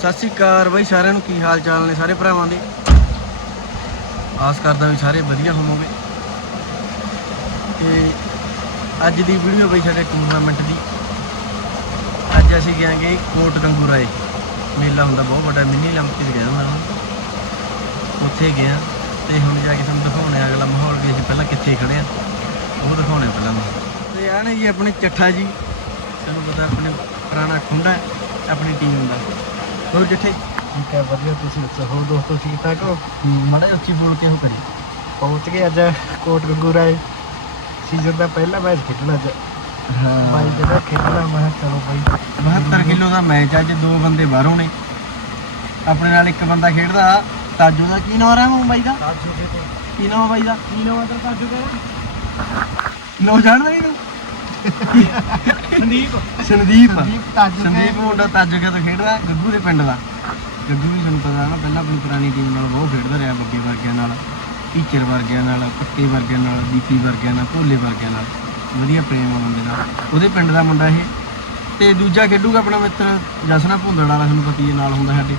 ਸਤਿ ਸ਼੍ਰੀ ਅਕਾਲ ਬਾਈ, ਸਾਰਿਆਂ ਨੂੰ ਕੀ ਹਾਲ ਚਾਲ ਨੇ ਸਾਰੇ ਭਰਾਵਾਂ ਦੇ? ਆਸ ਕਰਦਾ ਵੀ ਸਾਰੇ ਵਧੀਆ ਹੋਵੋਗੇ। ਤੇ ਅੱਜ ਦੀ ਵੀਡੀਓ ਬਈ ਸਾਡੇ ਟੂਰਨਾਮੈਂਟ ਦੀ। ਅੱਜ ਅਸੀਂ ਗਿਆਂਗੇ ਕੋਟ ਗੰਗੂਰਾਏ ਮੇਲਾ ਹੁੰਦਾ ਬਹੁਤ ਵੱਡਾ, ਮਿੰਨੀ ਲੰਪੀ ਗਿਆ ਉਹਨਾਂ ਨੂੰ ਉੱਥੇ ਗਿਆ ਤੇ ਹੁਣ ਜਾ ਕੇ ਤੁਹਾਨੂੰ ਦਿਖਾਉਣੇ ਅਗਲਾ ਮਾਹੌਲ ਵੀ ਅਸੀਂ ਪਹਿਲਾਂ ਕਿੱਥੇ ਖੜੇ ਆ। ਉਹ ਦਿਖਾਉਣੇ ਪਹਿਲਾਂ ਤੇ ਆ ਨੇ ਜੀ ਆਪਣੇ ਚੱਠਾ ਜੀ। ਤੁਹਾਨੂੰ ਪਤਾ ਆਪਣੇ ਪੁਰਾਣਾ ਖੁੰਡਾ ਆਪਣੀ ਟੀਮ ਦਾ। ਹੋਰ ਜਿੱਥੇ ਠੀਕ ਹੈ ਵਧੀਆ ਤੁਸੀਂ ਦੱਸੋ? ਹੋਰ ਦੋਸਤੋ ਠੀਕ ਠਾਕ ਹੋ? ਮਾੜਾ ਜਿਹਾ ਉੱਚੀ ਬੋਲ ਕੇ ਉਹ ਕਰੀ। ਪਹੁੰਚ ਗਏ ਅੱਜ ਕੋਟ ਗੰਗੂਰਾ ਸੀਜ਼ਨ ਦਾ ਪਹਿਲਾ ਮੈਚ ਖੇਡਣਾ ਅੱਜ। ਬਾਈ ਜਿਹੜਾ ਖੇਡਣਾ ਮੈਂ ਕਿਹਾ ਚਲੋ ਬਾਈ। 72 ਕਿਲੋ ਦਾ ਮੈਚ ਅੱਜ ਦੋ ਬੰਦੇ ਬਾਹਰੋਂ ਨੇ। ਆਪਣੇ ਨਾਲ ਇੱਕ ਬੰਦਾ ਖੇਡਦਾ ਤਾਜੂ ਦਾ ਕੀ ਨਾਮ ਹੈ ਬਾਈ ਦਾ? ਆਜੋ ਕੇ ਨਾਮ ਹੈ ਬਾਈ ਦਾ? ਕੀ ਨਾਮ ਹੈ ਤਾਜੋ ਦਾ? ਲੋ ਜਾਣਦਾ ਨਹੀਂ ਤੂੰ ਸੰਦੀਪ। ਸੰਦੀਪ। ਸੰਦੀਪ ਤਾਜੂ ਸੰਦੀਪ ਮੁੰਡਾ ਤੋਂ ਖੇਡਦਾ ਗੱਗੂ ਦੇ ਪਿੰਡ ਦਾ। ਗੱਗੂ ਵੀ ਤੁਹਾਨੂੰ ਪਤਾ ਨਾ ਪਹਿਲਾਂ ਆਪਣੀ ਪੁਰਾਣੀ ਟੀਮ ਨਾਲ ਬਹੁਤ ਖੇਡਦਾ ਰਿਹਾ ਬੱਗੇ ਵਰਗਿਆਂ ਨਾਲ ਟੀਚਰ ਵਰਗਿਆਂ ਨਾਲ ਪੱਕੇ ਵਰਗਿਆਂ ਨਾਲ ਦੀਪੀ ਵਰਗਿਆਂ ਨਾਲ ਭੋਲੇ ਵਰਗਿਆਂ ਨਾਲ। ਵਧੀਆ ਪ੍ਰੇਮ ਆ ਬੰਦੇ ਨਾਲ ਉਹਦੇ ਪਿੰਡ ਦਾ ਮੁੰਡਾ ਇਹ। ਤੇ ਦੂਜਾ ਖੇਡੂਗਾ ਆਪਣਾ ਮਿੱਤਰ ਜਸਨਾ ਭੁੰਦੜ ਵਾਲਾ ਤੁਹਾਨੂੰ ਪਤਾ ਹੀ ਹੈ ਨਾਲ ਹੁੰਦਾ ਸਾਡੇ।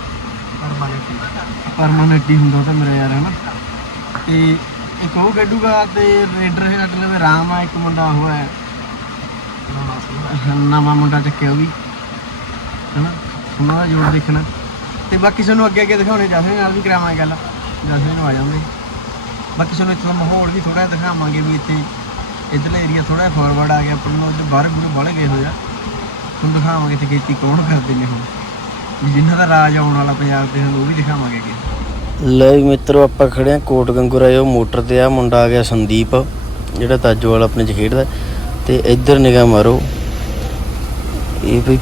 ਪਰਮਾਨੈਂਟ। ਪਰਮਾਨੈਂਟ ਹੀ ਹੁੰਦਾ ਤਾਂ ਮੇਰੇ ਯਾਰ ਹਨਾ ਤੇ ਇੱਕ ਉਹ ਖੇਡੂਗਾ ਤੇ ਰੇਡਰ ਹੈ ਸਾਡੇ ਲਵੇ ਰਾਮ ਆ ਇੱਕ ਮੁੰਡਾ ਉਹ ਹੈ। ਨਵਾਂ ਮੁੰਡਾ ਚੱਕਿਆ ਉਹ ਵੀ। ਹਨਾ? ਉਹਨਾਂ ਦਾ ਜੋੜ ਦੇਖਣਾ। ਤੇ ਬਾਕੀ ਸਾਨੂੰ ਅੱਗੇ ਅੱਗੇ ਦਿਖਾਉਣੇ ਜਾਸਨੇ ਨਾਲ ਵੀ ਕਰਾਵਾਂਗੇ ਗੱਲ। ਜਾਸਨੇ ਨੂੰ ਆ ਜਾਂਦੇ ਬਾਕੀ ਸਾਨੂੰ ਇੱਥੇ ਦਾ ਮਾਹੌਲ ਵੀ ਥੋੜਾ ਜਿਹਾ ਦਿਖਾਵਾਂਗੇ ਵੀ ਇੱਥੇ ਇੱਧਰਲਾ ਏਰੀਆ ਥੋੜਾ ਫਾਰਵਰਡ ਆ ਗਿਆ। ਆਪਣੇ ਨਾਲ ਉੱਧਰ ਬਾਹਰ ਬੂਰੇ ਬਾਹਲੇ ਗਏ ਹੋਏ ਤੁਹਾਨੂੰ ਦਿਖਾਵਾਂਗੇ ਇੱਥੇ ਖੇਤੀ ਕੌਣ ਕਰਦੇ ਨੇ ਹੁਣ। ਵੀ ਜਿਨ੍ਹਾਂ ਦਾ ਰਾਜ ਆਉਣ ਵਾਲਾ ਪੰਜਾਬ ਤੇ ਹੁਣ ਉਹ ਵੀ ਦਿਖਾਵਾਂਗੇ ਅੱਗੇ। ਲੈ ਮਿੱਤਰੋ, ਆਪਾਂ ਖੜੇ ਆ ਕੋਟ ਗੰਗੂਰਾਏ, ਉਹ ਮੋਟਰ ਤੇ ਆ। ਮੁੰਡਾ ਆ ਗਿਆ ਸੰਦੀਪ, ਜਿਹੜਾ ਤਾਜੋ ਵਾਲਾ ਆਪਣੇ ਚ ਖੇਡਦਾ। ਤੇ ਇੱਧਰ ਨਿਗਾਹ ਮਾਰੋ। ਇਹ ਵੀ,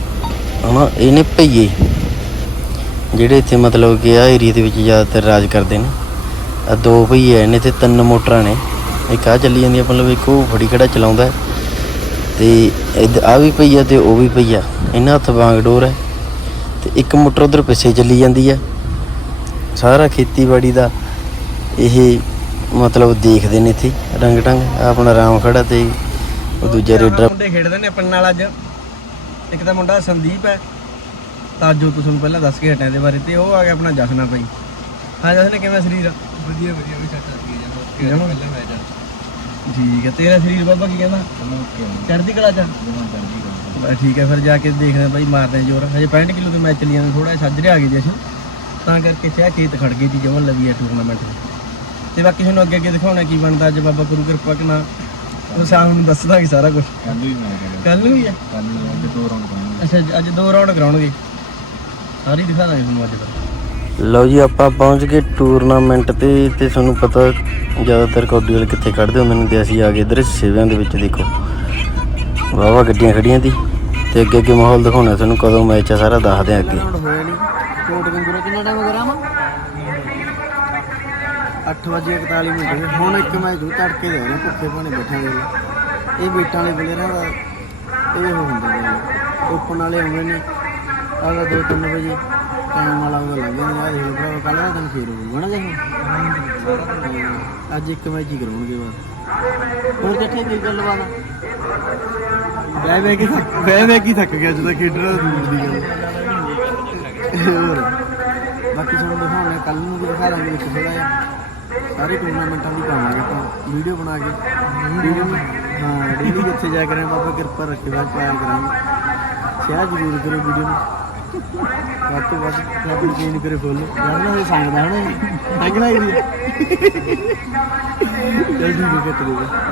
ਹਨਾ ਇਹਨੇ ਭਈਏ। ਜਿਹੜੇ ਇੱਥੇ ਮਤਲਬ ਕਿ ਆ ਏਰੀਆ ਦੇ ਵਿੱਚ ਜ਼ਿਆਦਾਤਰ ਰਾਜ ਕਰਦੇ ਨੇ। ਆ ਦੋ ਭਈਏ ਨੇ ਤੇ ਤਿੰਨ ਮੋਟਰਾਂ ਨੇ। ਇੱਕ ਆ ਚੱਲੀ ਜਾਂਦੀ ਮਤਲਬ ਇੱਕ ਉਹ ਫੜੀ ਖੜਾ ਚਲਾਉਂਦਾ। ਹੈ। ਤੇ ਇੱਧ ਆ ਵੀ ਭਈਆ ਤੇ ਉਹ ਵੀ ਭਈਆ। ਇਹਨਾਂ ਹੱਥ ਵਾਂਗ ਡੋਰ ਹੈ। ਤੇ ਇੱਕ ਮੋਟਰ ਉਧਰ ਪਿੱਛੇ ਚੱਲੀ ਜਾਂਦੀ ਆ। ਸਾਰਾ ਖੇਤੀਬਾੜੀ ਦਾ ਇਹ ਮਤਲਬ ਦੇਖਦੇ ਨੇ ਇੱਥੇ। ਰੰਗ ਢੰਗ ਆਪਣਾ ਰਾਮ ਖੜਾ ਤੇ ਉਹ ਦੂਜਾ ਰੇਡਰ ਮੁੰਡੇ ਖੇਡਦੇ ਨੇ ਆਪਣੇ ਨਾਲ ਅੱਜ। ਇੱਕ ਤਾਂ ਮੁੰਡਾ ਸੰਦੀਪ ਹੈ। ਤੋਂ ਤੁਹਾਨੂੰ ਪਹਿਲਾਂ ਦੱਸ ਕੇ ਹਟਿਆ ਇਹਦੇ ਬਾਰੇ। ਤੇ ਉਹ ਆ ਗਿਆ ਆਪਣਾ ਜਸਨਾ ਭਾਈ। ਹਾਂ ਜਸਨੇ ਕਿਵੇਂ ਸਰੀਰ? ਵਧੀਆ ਵਧੀਆ ਵੀ ਚੱਟ ਲੱਗੀ ਜਮਾਂ। ਜਾਂਦਾ ਪਹਿਲਾ ਮੈਚ ਠੀਕ ਹੈ ਤੇਰਾ ਸਰੀਰ ਬਾਬਾ ਕੀ ਕਹਿੰਦਾ? ਚੜ੍ਹਦੀ ਕਲਾ ਚ ਠੀਕ ਹੈ ਫਿਰ ਜਾ ਕੇ ਦੇਖਦੇ ਭਾਈ ਮਾਰਦੇ ਜ਼ੋਰ। ਹਜੇ 65 ਕਿਲੋ ਦੇ ਮੈਚ ਚੱਲੀ ਜਾਂਦੇ ਥੋੜਾ ਸੱਜਰੇ ਆ ਗਏ ਜੀ ਅਸੀਂ। ਤਾਂ ਕਰਕੇ ਸਿਆ ਖੇਤ ਖੜ ਗਈ ਸੀ ਜਮਨ ਲਵੀ ਹੈ ਟੂਰਨਾਮੈਂਟ ਤੇ ਬਾਕੀ ਤੁਹਾਨੂੰ ਅੱਗੇ ਅੱਗੇ ਦਿਖਾਉਣਾ ਕੀ ਬਣਦਾ ਅੱਜ ਬਾਬਾ ਗੁਰੂ ਕਿਰਪਾ ਕਿ ਨਾ। ਉਹ ਸ਼ਾਮ ਨੂੰ ਦੱਸ ਦਾਂਗੇ ਸਾਰਾ ਕੁਝ ਕੱਲ ਵੀ ਮੈਚ ਕੱਲ ਨੂੰ ਵੀ ਹੈ ਕੱਲ ਨੂੰ ਅੱਜ ਦੋ ਰਾਉਂਡ ਪਾਉਣਗੇ ਅੱਛਾ ਅੱਜ ਦੋ ਰਾਉਂਡ ਕਰਾਉਣਗੇ। ਸਾਰੀ ਦਿਖਾ ਦਾਂਗੇ ਤੁਹਾਨੂੰ ਅੱਜ ਫਿਰ ਲਓ ਜੀ ਆਪਾਂ ਪਹੁੰਚ ਗਏ ਟੂਰਨਾਮੈਂਟ ਤੇ ਤੇ ਤੁਹਾਨੂੰ ਪਤਾ ਜ਼ਿਆਦਾਤਰ ਕੌਡੀ ਵਾਲੇ ਕਿੱਥੇ ਕੱਢਦੇ ਹੁੰਦੇ ਨੇ ਤੇ ਅਸੀਂ ਆ ਗਏ ਇਧਰ ਸੇਵਿਆਂ ਦੇ ਵਿੱਚ ਦੇਖੋ। ਵਾਵਾ ਗੱਡੀਆਂ ਖੜੀਆਂ ਦੀ ਤੇ ਅੱਗੇ ਅੱਗੇ ਮਾਹੌਲ ਦਿਖਾਉਣਾ ਤੁਹਾਨੂੰ ਕਦੋਂ ਮੈਚ ਆ ਸਾਰਾ ਦੱਸਦੇ ਆ ਅੱਗੇ। ਹੋਇਆ ਨਹੀਂ ਕੋਟ ਗੰਗੂਰਾ ਕਿੰਨਾ ਟਾਈਮ ਰਾਮਾ? 8 ਵਜੇ 41 ਮਿੰਟ ਹੋਏ। ਹੁਣ ਇੱਕ ਮੈਚ ਉਹ ਤੜਕੇ ਦੇ ਰਹੇ, ਭੁੱਖੇ ਭਾਣੇ ਬੈਠੇ ਦੇ ਇਹ ਬੀਟਾਂ ਵਾਲੇ ਪਲੇਅਰਾਂ ਦਾ ਇਹ ਹੋ ਹੁੰਦਾ ਨੇ ਓਪਨ ਵਾਲੇ ਆਉਂਦੇ ਨੇ ਆਗਾ 2-3 ਵਜੇ ਟਾਈਮ ਵਾਲਾ ਉਹਦਾ ਲੱਗ ਜਾਂਦਾ ਆ ਦੇਖ ਲਓ ਕੱਲ ਦਾ ਦਿਨ ਫੇਰ ਹੋਊਗਾ ਨਾ ਦੇਖੋ ਅੱਜ ਇੱਕ ਮੈਚ ਹੀ ਕਰਾਉਣਗੇ ਬਸ। ਹੋਰ ਕਿੱਥੇ ਕੀ ਗੱਲਬਾਤ? ਆ ਬਹਿ ਕੇ ਥੱਕ, ਬਹਿ ਬਹਿ ਕੇ ਥੱਕ ਗਿਆ ਜਦੋਂ ਖੇਡਣਾ ਦੂਰ ਦੀ ਗੱਲ। ਹੋਰ, ਬਾਕੀ ਤੁਹਾਨੂੰ ਦਿਖਾਉਣੇ ਕੱਲ ਨੂੰ ਵੀ ਦਿਖਾ ਦਾਂਗੇ ਵਿੱਚ ਥੋੜਾ ਜਿਹਾ। ਸਾਰੇ ਟੂਰਨਾਮੈਂਟਾਂ ਦੀ ਪਾਵਾਂਗੇ ਆਪਾਂ ਵੀਡੀਓ ਬਣਾ ਕੇ ਵੀਡੀਓ ਹਾਂ ਡੇਲੀ ਜਿੱਥੇ ਜਾ ਕਰਾਂ ਬਾਬਾ ਕਿਰਪਾ ਰੱਖੇ, ਬਾਅਦ ਪਿਆਰ ਕਰਾਂਗੇ। ਸ਼ੇਅਰ ਜ਼ਰੂਰ ਕਰੋ ਵੀਡੀਓ ਨੂੰ। ਵੱਧ ਤੋਂ ਵੱਧ ਰੱਬ ਚੇਂਜ ਕਰੇ ਫੁੱਲ ਜਾਨਣਾ ਇਹ ਸੰਗਦਾ ਹਨਾ ਸੰਗਣਾ ਹੀ ਚੱਲ ਠੀਕ ਕੱਟ ਦੇ